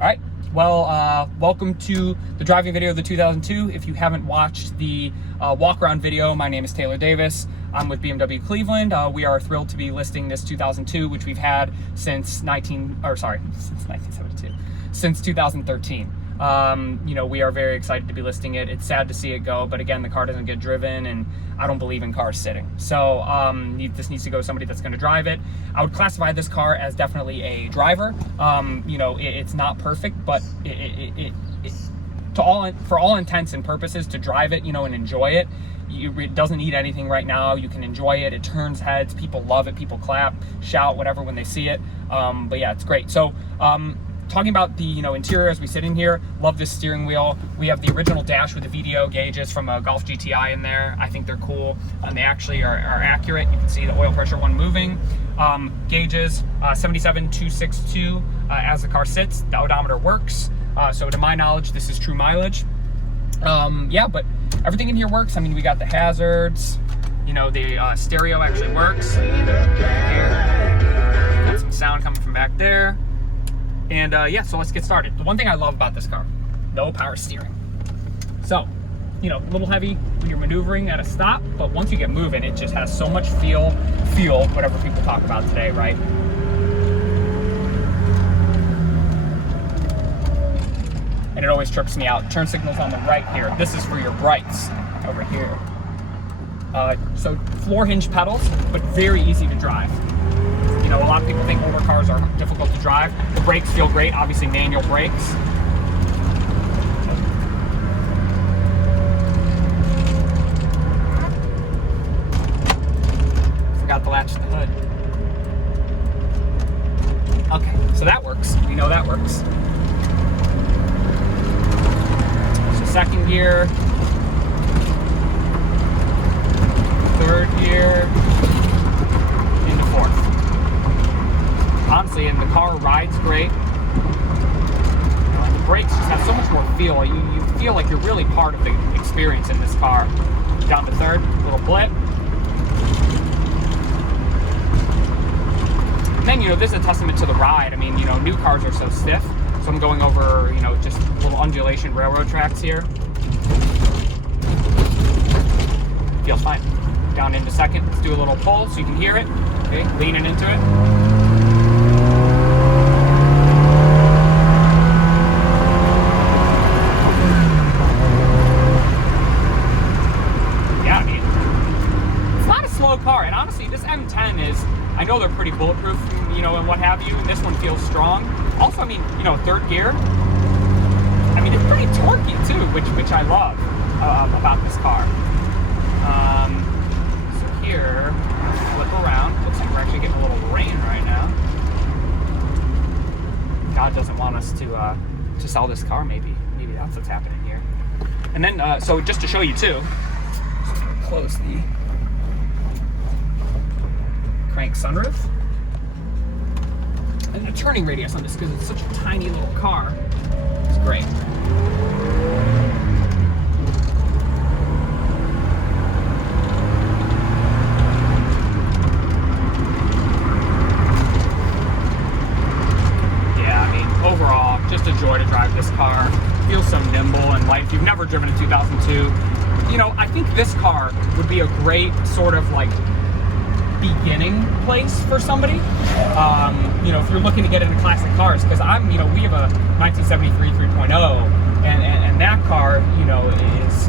All right, well, welcome to the driving video of the 2002. If you haven't watched the walk-around video, my name is Taylor Davis. I'm with BMW Cleveland. We are thrilled to be listing this 2002, which we've had since 1972, since 2013. We are very excited to be listing it. It's sad to see it go, but again, the car doesn't get driven, and I don't believe in cars sitting. So this needs to go to somebody that's going to drive it. I would classify this car as definitely a driver. It's not perfect, but for all intents and purposes, to drive it, and enjoy it. It doesn't need anything right now. You can enjoy it. It turns heads. People love it. People clap, shout, whatever when they see it. But yeah, it's great. So talking about the interior as we sit in here, love this steering wheel. We have the original dash with the VDO gauges from a Golf GTI in there. I think they're cool, and they actually are accurate. You can see the oil pressure one moving. Gauges 77,262 as the car sits. The odometer works. So to my knowledge, this is true mileage. Yeah, but everything in here works. I mean, we got the hazards. The stereo actually works. Got some sound coming from back there. And yeah, so let's get started. The one thing I love about this car, no power steering. So, a little heavy when you're maneuvering at a stop, but once you get moving, it just has so much feel, whatever people talk about today, right? And it always trips me out. Turn signals on the right here. This is for your brights over here. So floor hinge pedals, but very easy to drive. A lot of people think older cars are difficult to drive. The brakes feel great, obviously manual brakes. Forgot to latch the hood. Okay, so that works. We know that works. So second gear, third gear, into fourth. Honestly, and the car rides great. And the brakes just have so much more feel. You feel like you're really part of the experience in this car. Down to third, little blip. And then, this is a testament to the ride. I mean, new cars are so stiff. So I'm going over, just little undulation railroad tracks here. Feels fine. Down into second, let's do a little pull so you can hear it. Okay, leaning into it. Car, and honestly, this M10 is, I know they're pretty bulletproof, and what have you, and this one feels strong. Also, I mean, third gear, I mean, it's pretty torquey too, which I love about this car. So here, flip around. Looks like we're actually getting a little rain right now. God doesn't want us to sell this car, maybe that's what's happening here. And then, so just to show you too, close the crank sunroof, and the turning radius on this, because it's such a tiny little car, it's great. Yeah, I mean, overall, just a joy to drive this car. Feels so nimble and light. If you've never driven a 2002, I think this car would be a great sort of like beginning place for somebody. If you're looking to get into classic cars, because we have a 1973 3.0, and that car, is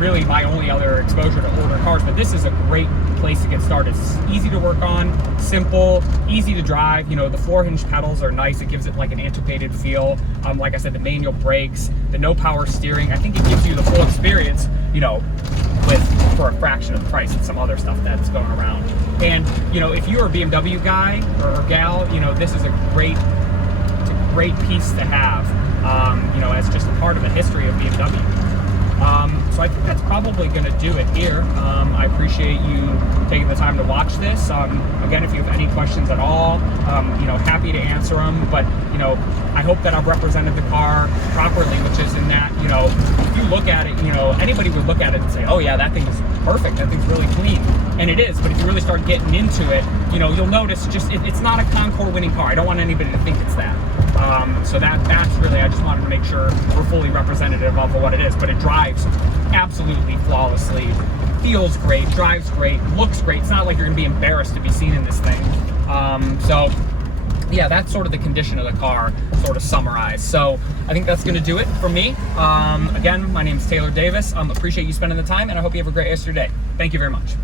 really my only other exposure to older cars. But this is a great place to get started. It's easy to work on, simple, easy to drive. The floor hinge pedals are nice. It gives it like an antiquated feel. Like I said, the manual brakes, the no power steering. I think it gives you the full experience, for a fraction of the price of some other stuff that's going around. And if you're a BMW guy or gal, this is a great piece to have, as just a part of the history of BMW. So I think that's probably going to do it here. I appreciate you taking the time to watch this. Again, if you have any questions at all, happy to answer them. But I hope that I've represented the car properly, which is in that if you look at it, anybody would look at it and say, oh yeah, that thing is perfect. That thing's really clean, and it is. But if you really start getting into it, you'll notice it's not a Concours winning car. I don't want anybody to think it's that. So that's really, I just wanted to make sure we're fully representative of what it is. But it drives absolutely flawlessly, feels great, drives great, looks great. It's not like you're gonna be embarrassed to be seen in this thing. So yeah, that's sort of the condition of the car, sort of summarized. So I think that's gonna do it for me. Again, my name is Taylor Davis. Appreciate you spending the time, and I hope you have a great rest of your day. Thank you very much.